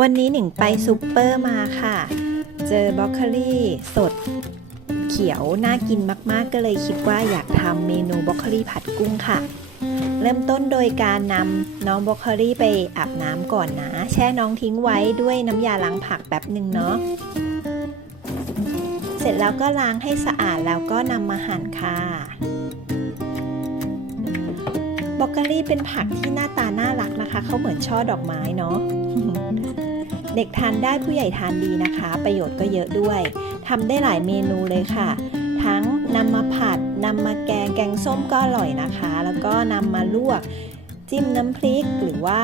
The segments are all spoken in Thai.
วันนี้หนิงไปซูเปอร์มาค่ะ เจอบรอกโคลีสดเขียวน่ากินมากๆ ก็เลยคิดว่าอยากทำเมนูบรอกโคลีผัดกุ้งค่ะ เริ่มต้นโดยการนำน้องบรอกโคลีไปอาบน้ำก่อนนะ แช่น้องทิ้งไว้ด้วยน้ำยาล้างผักแป๊บหนึ่งเนาะ เสร็จแล้วก็ล้างให้สะอาดแล้วก็นำมาหั่นค่ะบรอกโคลีเป็นผักที่หน้าตาน่ารักนะคะ เขาเหมือนช่อดอกไม้เนาะ เด็กทานได้ผู้ใหญ่ทานดีนะคะ ประโยชน์ก็เยอะด้วยทำได้หลายเมนูเลยค่ะ ทั้งนำมาผัดนำมาแกงแกงส้มก็อร่อยนะคะ แล้วก็นำมาลวก จิ้มน้ำพริกหรือว่า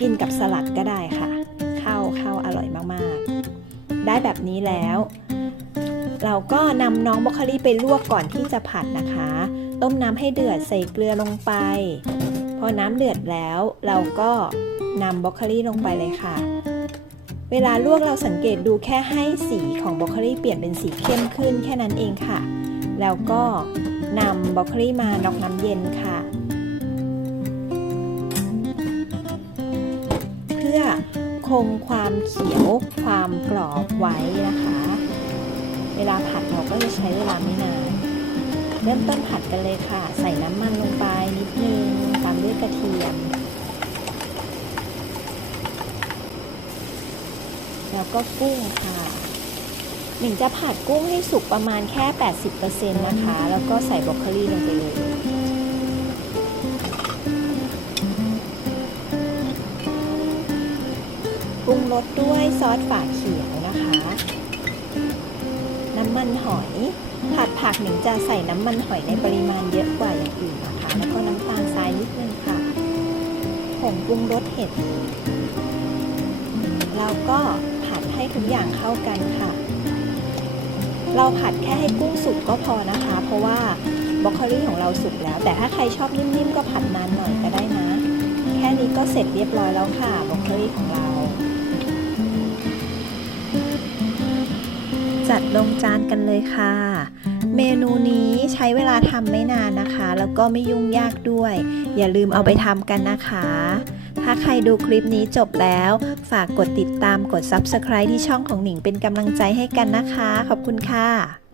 กินกับสลัดก็ได้ค่ะเข้าเข้าอร่อยมากๆ ได้แบบนี้แล้ว เราก็นำน้องบรอกโคลีไปลวกก่อนที่จะผัดนะคะ ต้มน้ำให้เดือดใส่เกลือลงไป พอน้ำเดือดแล้วเราก็ นำบรอกโคลีลงไปเลยค่ะ เวลาลวกเราสังเกตดูแค่ให้สีของบรอกโคลีเปลี่ยนเป็นสีเข้มขึ้นแค่นั้นเองค่ะ แล้วก็นำบรอกโคลีมานอกน้ำเย็นค่ะ เพื่อคงความเขียวความกรอบไว้นะคะ เวลาผัดเราก็จะใช้เวลาไม่นานเริ่มต้นผัดกันเลยค่ะ ใส่น้ำมันลงไปนิดนึง ตามด้วยกระเทียม แล้วก็กุ้งค่ะหนิงจะผัดกุ้งให้สุกประมาณแค่ 80%นะคะ แล้วก็ใส่บรอกโคลีลงไปเลยปรุงรสด้วยซอสฝาเขียวนะคะ น้ำมันหอย ผัดผักหนิงจะใส่น้ำมันหอยในปริมาณเยอะกว่าอย่างอื่นนะคะ แล้วก็น้ำตาลทรายนิดนึงค่ะผงปรุงรสเห็ดแล้วก็ผัดให้ทุ กอย่างเข้ากันค่ะ เราผัดแค่ให้กุ้งสุกก็พอนะคะ เพราะว่าบรอกโคลีของเราสุกแล้ว แต่ถ้าใครชอบนิ่มๆก็ผัดนานหน่อยก็ได้นะ แค่นี้ก็เสร็จเรียบร้อยแล้วค่ะบรอกโคลีของเรา จัดลงจานกันเลยค่ะ เมนูนี้ใช้เวลาทำไม่นานนะคะ แล้วก็ไม่ยุ่งยากด้วย อย่าลืมเอาไปทำกันนะคะาใครดูคลิปนี้จบแล้ว ฝากกดติดตามกด Subscribe ที่ช่องของหนิงเป็นกำลังใจให้กันนะคะ ขอบคุณค่ะ